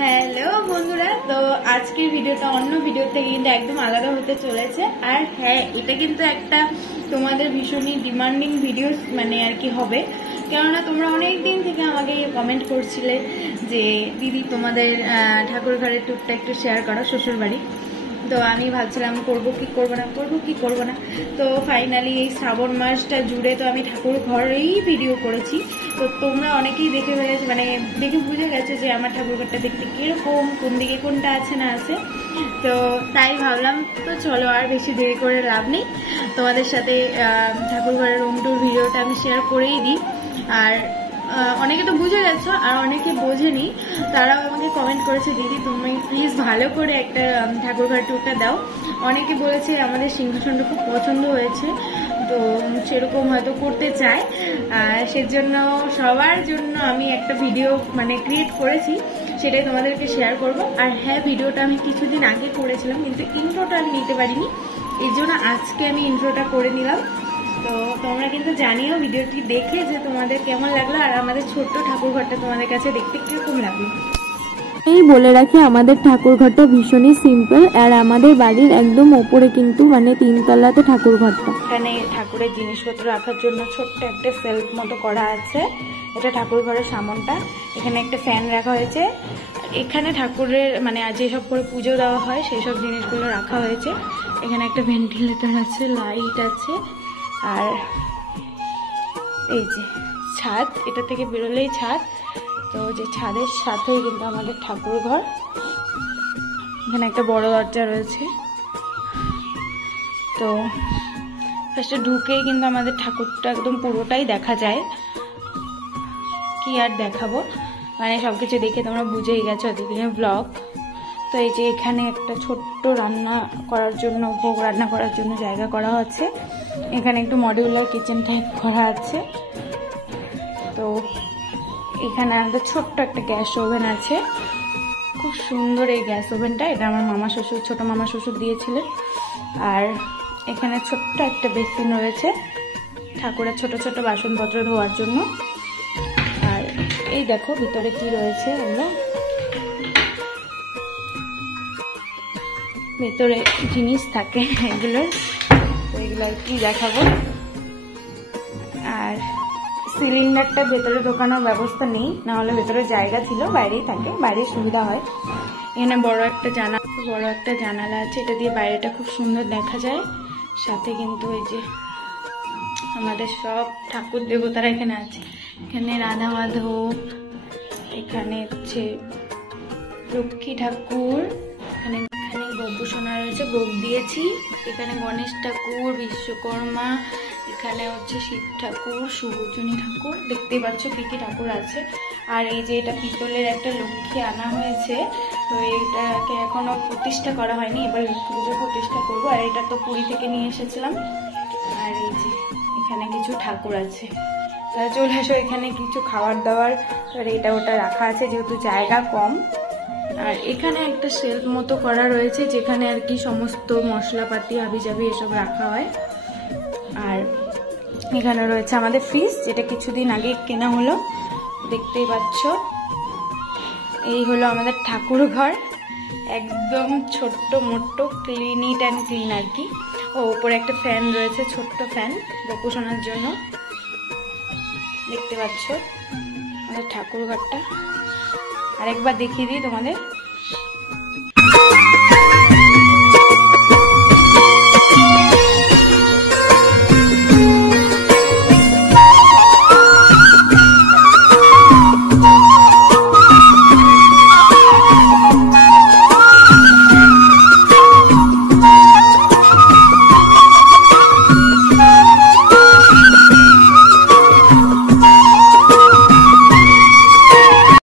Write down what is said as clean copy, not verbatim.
Hello বন্ধুরা, তো আজকের ভিডিওটা অন্য ভিডিও থেকে কিন্তু একদম আলাদা হতে চলেছে। আর হ্যাঁ, এটা কিন্তু একটা তোমাদের ভীষণই ডিমান্ডিং ভিডিও মানে আর কি হবে, কেননা তোমরা অনেক দিন থেকে আমাকে কমেন্ট করছিলে যে দিদি তোমাদের ঠাকুর ঘরের ট্যুরটা একটু শেয়ার করো শ্বশুর বাড়ি। তো আমি ভাবছিলাম করবো কি করবো না, তো ফাইনালি এই শ্রাবণ মাসটা জুড়ে তো আমি ঠাকুর ঘরেই ভিডিও করেছি। তো তোমরা অনেকেই দেখে ফেলেছো, মানে দেখে বুঝে গেছো যে আমার ঠাকুর ঘরটা দেখতে কিরকম, কোন দিকে কোনটা আছে না আছে। তো তাই ভাবলাম তো চলো আর বেশি দেরি করে লাভ নেই, তোমাদের সাথে ঠাকুর ঘরের রুম টুর ভিডিওটা আমি শেয়ার করেই দিই। আর অনেকে তো বুঝে গেছো, আর অনেকে বোঝেনি, তারাও আমাকে কমেন্ট করেছে দিদি তুমি প্লিজ ভালো করে একটা ঠাকুর ঘর ট্যুরটা দাও। অনেকে বলেছে আমাদের সিংহাসনটা খুব পছন্দ হয়েছে, তো সেরকম হয়তো করতে চায়, সেজন্য সবার জন্য আমি একটা ভিডিও মানে ক্রিয়েট করেছি, সেটাই তোমাদেরকে শেয়ার করব। আর হ্যাঁ, ভিডিওটা আমি কিছুদিন আগে করেছিলাম, কিন্তু ইন্ট্রোটা আমি নিতে পারিনি, এর জন্য আজকে আমি ইন্ট্রোটা করে নিলাম। তো তোমরা কিন্তু জানিও ভিডিওটি দেখে যে তোমাদের কেমন লাগলো, আর আমাদের ছোট্ট ঠাকুর ঘরটা তোমাদের কাছে দেখতে কিরকম লাগলো। এই বলে রাখি, আমাদের ঠাকুর ঘরটা ভীষণই সিম্পল, আর আমাদের বাড়ির একদম ওপরে কিন্তু মানে 3 তলাতে ঠাকুর ঘরটা। এখানে ঠাকুরের জিনিসপত্র রাখার জন্য ছোট্ট একটা সেলফ মতো করা আছে, এটা ঠাকুর ঘরের সামনটা। এখানে একটা ফ্যান রাখা হয়েছে, এখানে ঠাকুরের মানে যেসব করে পুজো দেওয়া হয় সেই সব জিনিসগুলো রাখা হয়েছে। এখানে একটা ভেন্টিলেটর আছে, লাইট আছে, আর এই যে ছাদ, এটা থেকে বেরোলেই ছাদ। তো যে ছাদের সাথেই কিন্তু আমাদের ঠাকুর ঘর। এখানে একটা বড় দরজা রয়েছে, তো ফার্স্টে ঢুকেই কিন্তু আমাদের ঠাকুরটা একদম পুরোটাই দেখা যায়। কি আর দেখাবো, মানে সবকিছু দেখে তোমরা বুঝেই গেছো এতদিনের ব্লগ। তো এই যে এখানে একটা ছোট্ট রান্না করার জন্য, ভোগ রান্না করার জন্য জায়গা করা হচ্ছে। এখানে একটু মডিউলার কিচেন টাইপ করা আছে। তো এখানে আমাদের ছোট্ট একটা গ্যাস ওভেন আছে, খুব সুন্দর এই গ্যাস ওভেনটা, এটা আমার মামা শ্বশুর, ছোট মামা শ্বশুর দিয়েছিলেন। আর এখানে ছোট্ট একটা বেসিন রয়েছে ঠাকুরের ছোট ছোট বাসনপত্র ধোয়ার জন্য। আর এই দেখো ভিতরে কি রয়েছে, এগুলো ভেতরে জিনিস থাকে এগুলোর, এগুলো কি দেখাবো। আর সিলিন্ডারটা ভেতরে ঢোকানোর ব্যবস্থা নেই, নাহলে ভেতরে জায়গা ছিল, বাইরেই থাকে, বাইরে সুবিধা হয়। এখানে বড় একটা জানালা আছে, এটা দিয়ে বাইরেটা খুব সুন্দর দেখা যায়। সাথে কিন্তু এই যে আমাদের সব ঠাকুর দেবতারা এখানে আছে। এখানে রাধা মাধব, এখানে হচ্ছে লক্ষ্মী ঠাকুর, এখানে গব্বু সোনা রয়েছে, ভোগ দিয়েছি। এখানে গণেশ ঠাকুর, বিশ্বকর্মা, এখানে হচ্ছে শিব ঠাকুর, সুভূষণী ঠাকুর, দেখতেই পাচ্ছ কি কি ঠাকুর আছে। আর এই যে এটা পিতলের একটা লক্ষ্মী আনা হয়েছে, তো এটাকে এখনো প্রতিষ্ঠা করা হয়নি, এবার লক্ষ্মী পুজো প্রতিষ্ঠা করবো। আর এটা তো পুরী থেকে নিয়ে এসেছিলাম। আর এই যে এখানে কিছু ঠাকুর আছে, চলে আসো, এখানে কিছু খাবার দাবার আর এটা ওটা রাখা আছে, যেহেতু জায়গা কম। আর এখানে একটা সেলফ মতো করা রয়েছে, যেখানে আর কি সমস্ত মশলাপাতি হাবিজাবি এসব রাখা হয়। আর এখানে রয়েছে আমাদের ফ্রিজ, যেটা কিছুদিন আগে কেনা হলো, দেখতেই পাচ্ছ। এই হলো আমাদের ঠাকুর ঘর, একদম ছোট্ট মোট্ট, নিট অ্যান্ড ক্লিন আর কি। ও উপরে একটা ফ্যান রয়েছে, ছোট্ট ফ্যান গপু শোনার জন্য, দেখতে পাচ্ছ আমাদের ঠাকুর ঘরটা। আরেকবার দেখিয়ে দিই তোমাদের।